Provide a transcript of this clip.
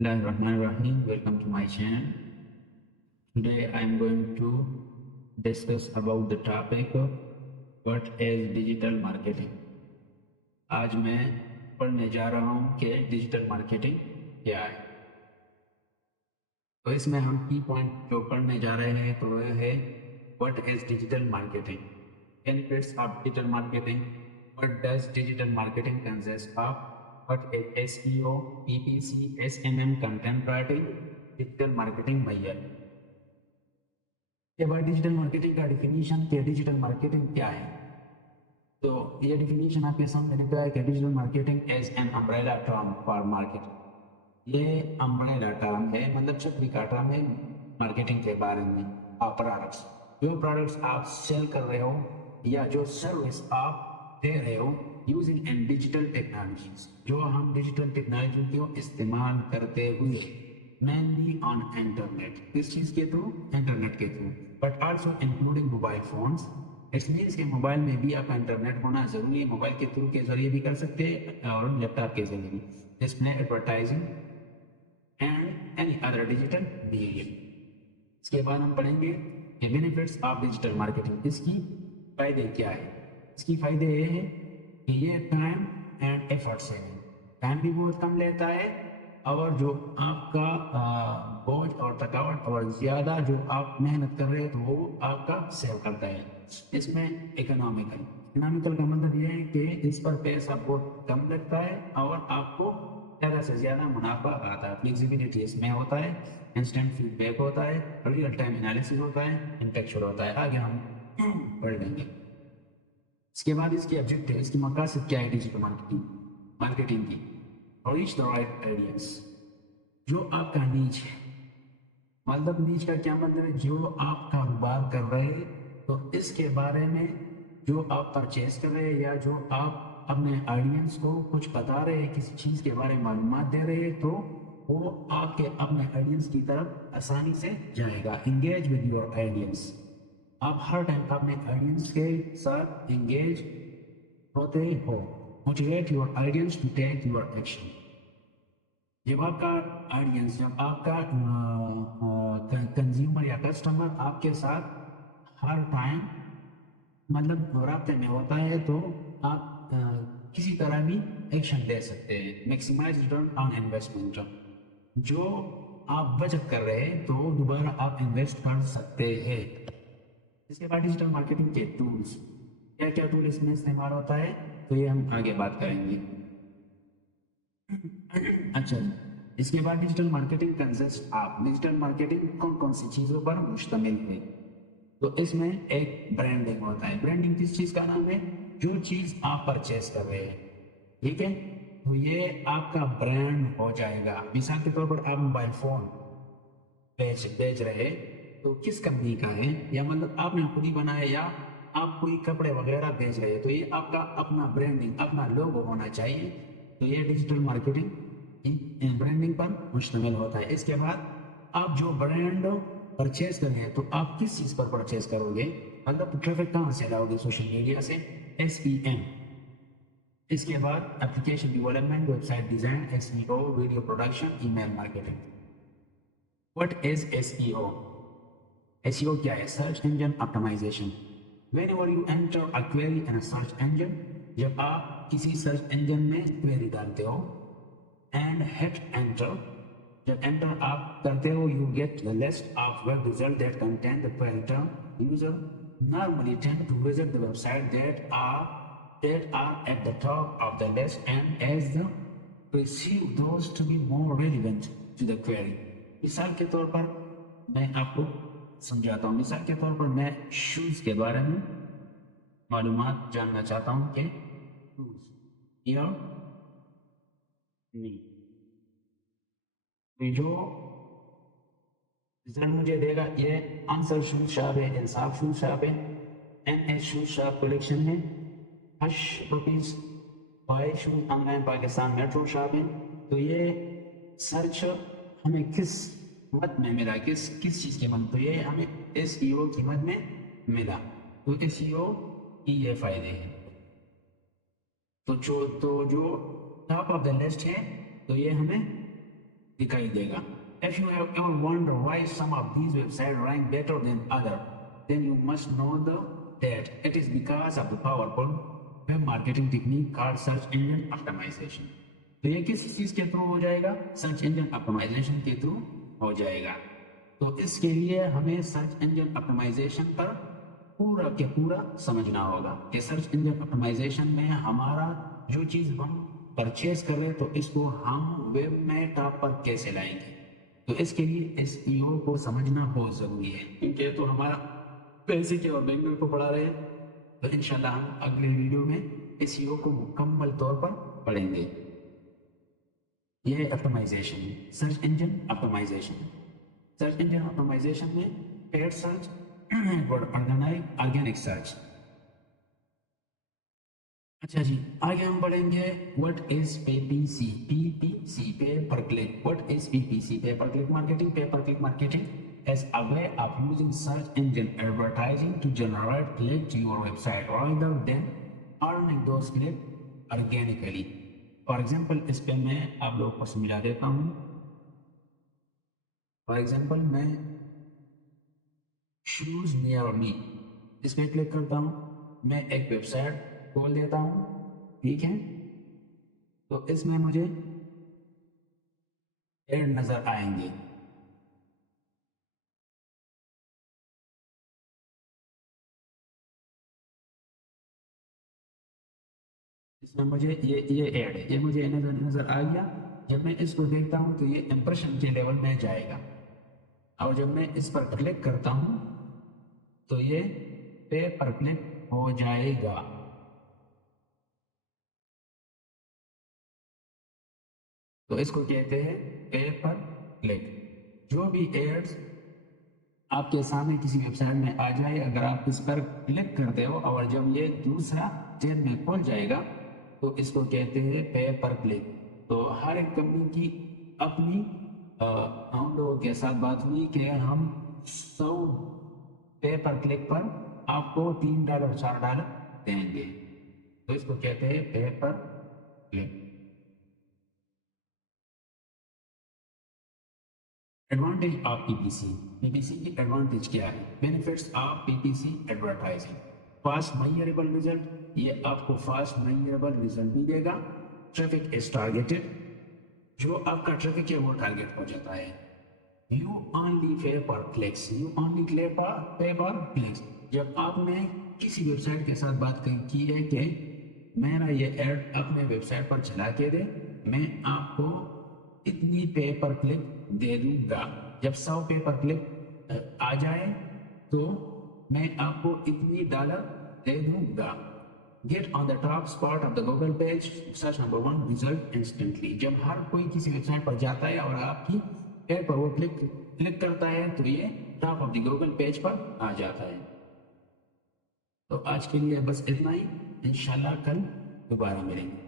Bismillahirrahmanirrahim. Welcome to my channel. Today I am going to discuss about the topic of what is digital marketing. आज मैं पढ़ने जा रहा हूँ कि डिजिटल मार्केटिंग क्या है। तो इसमें हम की पॉइंट जो पढ़ने जा रहे हैं तो वह है what is digital marketing, benefits of digital marketing, what does digital marketing consist of, what is SEO, PPC, SMM, content writing, digital marketing मैयर। के बाद डिजिटल मार्केटिंग का डिफिनीशन कि डिजिटल मार्केटिंग क्या है। तो ये डिफिनीशन आपके सामने लिखा है कि digital marketing as an umbrella term for marketing. ये अम्ब्रेला टर्म है, मतलब छतरी का टर्म है मार्केटिंग के बारे में। प्रोडक्ट्स, जो प्रोडक्ट्स आप सेल कर रहे हो या जो सर्विस आप दे रहे हो यूजिंग एन डिजिटल टेक्नोलॉजीज, जो हम डिजिटल टेक्नोलॉजी को इस्तेमाल करते हुए मेनली ऑन इंटरनेट, किस चीज़ के थ्रू, इंटरनेट के through, but also including mobile phones. It's means कि मोबाइल में भी आपका इंटरनेट होना जरूरी है, मोबाइल के थ्रू के जरिए भी कर सकते हैं और लैपटॉप के जरिए भी। Display advertising and any other digital medium. इसके बाद हम पढ़ेंगे कि बेनिफिट्स ऑफ डिजिटल मार्केटिंग, इसकी फायदे क्या है। इसकी फायदे ये है कि ये time and effort saving, time भी बहुत कम लेता है और जो आपका बोझ और थकावट और ज़्यादा जो आप मेहनत कर रहे हैं तो वो आपका सेव करता है। इसमें इकोनॉमिकल का मतलब ये है कि इस पर पैसा बहुत कम लगता है और आपको ज़्यादा से ज़्यादा मुनाफा आता है। फ्लेक्सिबिलिटी इसमें होता है, इंस्टेंट फीडबैक होता है, रियल टाइम एनालिसिस होता है, इंटेक्चुअल होता है। आगे हम पढ़ लेंगे। इसके बाद इसकी ऑब्जेक्टिव, इसकी मकसद क्या है डिजिटल मार्केटिंग की। रीच द राइट आइडियंस, जो आपका नीच है, मतलब नीच का क्या मतलब है, जो आप कारोबार कर रहे हैं तो इसके बारे में जो आप परचेज कर रहे हैं या जो आप अपने ऑडियंस को कुछ बता रहे हैं, किसी चीज़ के बारे में मालूमात दे रहे हैं, तो वो आपके अपने ऑडियंस की तरफ आसानी से जाएगा। इंगेज विद योर ऑडियंस, आप हर टाइम अपने ऑडियंस के साथ इंगेज होते हो। Motivate your audience to take your action, जब आपका ऑडियंस, जब आपका कंज्यूमर या कस्टमर आपके साथ हर टाइम मतलब रास्ते में होता है तो आप किसी तरह भी एक्शन ले सकते हैं। मैक्सिमाइज रिटर्न ऑन इन्वेस्टमेंट, जो आप बचत कर रहे हैं तो दोबारा आप इन्वेस्ट कर सकते हैं। इसके बाद डिजिटल मार्केटिंग के टूल्स, क्या क्या टूल इसमें इस्तेमाल होता है तो ये हम आगे बात करेंगे। अच्छा, इसके बाद digital marketing consist of, digital marketing कौन कौन सी चीज़ों पर मुश्तमिल है। तो इसमें एक ब्रांडिंग होता है। ब्रांडिंग किस चीज़ का नाम है, जो चीज़ आप परचेस कर रहे हैं, ठीक है, तो ये आपका ब्रांड हो जाएगा। मिसाल के तौर पर आप मोबाइल फ़ोन बेच रहे हैं तो किस कंपनी का है, या मतलब आपने खुद ही बनाया या आप कोई कपड़े वगैरह बेच रहे हैं तो ये आपका अपना ब्रांडिंग, अपना लोगो होना चाहिए। तो ये डिजिटल मार्केटिंग ब्रांडिंग पर मुश्तमिल होता है। इसके बाद आप जो ब्रांड परचेज करें तो आप किस चीज़ पर परचेज करोगे, मतलब ट्रैफिक कहाँ से लाओगे, सोशल मीडिया से, SEM। इसके बाद application development, website design, SEO, video production, email marketing. What is SEO? SEO क्या है? Search engine optimization. Whenever you enter a query in a search engine, जब आप किसी सर्च इंजन में क्वेरी डालते हो, and hit enter, जब enter आप करते हो, you get the list of web results that contain the query term. User normally tend to visit the website that are at the top of the list and as the perceive those to be more relevant to the query. मिसाल के तौर पर मैं आपको समझाता हूँ। मिसाल के तौर पर मैं शूज़ के बारे में मालूमात जानना चाहता हूँ कि शूज़ या नहीं, जो रिजल्ट मुझे देगा ये आंसर शूज़ शॉप है, इंसाफ शूज़ शॉप है, NS शूज़ शॉप कलेक्शन है, Hush Puppies, Y shoes online Pakistan Metro shop है। तो ये सर्च हमें किस मद में मिला, किस किस चीज़ के मद, तो ये हमें SEO की मद में मिला। तो SEO की ये फायदे हैं। तो जो टॉप ऑफ द लिस्ट है तो ये हमें दिखाई देगा. If you have ever wondered why some of these websites rank better than other, then you must know that it is because of the powerful web marketing technique called search engine optimization. तो ये किस चीज के through हो जाएगा? Search engine optimisation के through हो जाएगा. तो इसके लिए हमें सर्च इंजन ऑप्टिमाइजेशन पर पूरा के पूरा समझना होगा कि सर्च इंजन ऑप्टिमाइजेशन में हमारा जो चीज़ हम परचेज कर रहे हैं तो इसको हम वेब में टॉप पर कैसे लाएंगे. तो इसके लिए एसईओ को समझना बहुत ज़रूरी है, क्योंकि तो हमारा बेसिक और बेगनर को पढ़ा रहे हैं. तो इंशाल्लाह हम अगले वीडियो में एसईओ को मुकम्मल तौर पर पढ़ेंगे. ये optimization, search engine optimization. Search engine optimization में पेड सर्च, ऑर्गेनिक सर्च. अच्छा जी, आगे हम पढ़ेंगे व्हाट इज पीपीसी. पीपीसी, पे पर क्लिक. What is PPC? पे पर क्लिक मार्केटिंग. पे पर click marketing is a way of using search engine advertising to generate click to your website rather than earning those click organically. For example इस पे मैं आप लोगों को समझा देता हूँ. फॉर एग्जाम्पल मैं शूज नियर मी इस पे क्लिक करता हूँ, मैं एक वेबसाइट खोल देता हूँ, ठीक है. तो इसमें मुझे एड नजर आएंगे. इसमें मुझे ये ऐड है, ये मुझे नजर आ गया. जब मैं इसको देखता हूँ तो ये इंप्रेशन के लेवल में जाएगा, और जब मैं इस पर क्लिक करता हूँ तो ये पे पर क्लिक हो जाएगा. तो इसको कहते हैं पे पर क्लिक. जो भी एड्स आपके सामने किसी वेबसाइट में आ जाए, अगर आप इस पर क्लिक करते हो और जब ये दूसरा चेन में खुल जाएगा तो इसको कहते हैं पे पर क्लिक. तो हर एक कंपनी की अपनी हम लोगों के साथ बात हुई कि हम 100 पे पर क्लिक पर आपको $3 $4 देंगे. तो इसको कहते हैं पे पर click. Advantage of PPC. PPC की एडवांटेज क्या है? Benefits of PPC advertising. Fast measurable result, ये आपको फास्ट मेजरेबल रिजल्ट भी देगा. ट्रैफिक इज टारगेटेड, जो आपका ट्रैफिक है वो टारगेट हो जाता है. यू ओनली पे पर क्लिक्स. यू ओनली पे पर क्लिक्स. जब आपने किसी वेबसाइट के साथ बात की है कि मेरा ये ऐड अपने वेबसाइट पर चला के दे, मैं आपको इतनी पे पर क्लिक दे दूंगा. जब 100 पे पर क्लिक आ जाए तो मैं आपको इतनी $1 दे दूंगा. Get on the top spot of the Google page, search number 1 result instantly. जब हर कोई किसी वेबसाइट पर जाता है और आपकी पेज पर वो क्लिक करता है तो ये top of the Google page पर आ जाता है. तो आज के लिए बस इतना ही. इंशाल्लाह कल दोबारा मिलेंगे.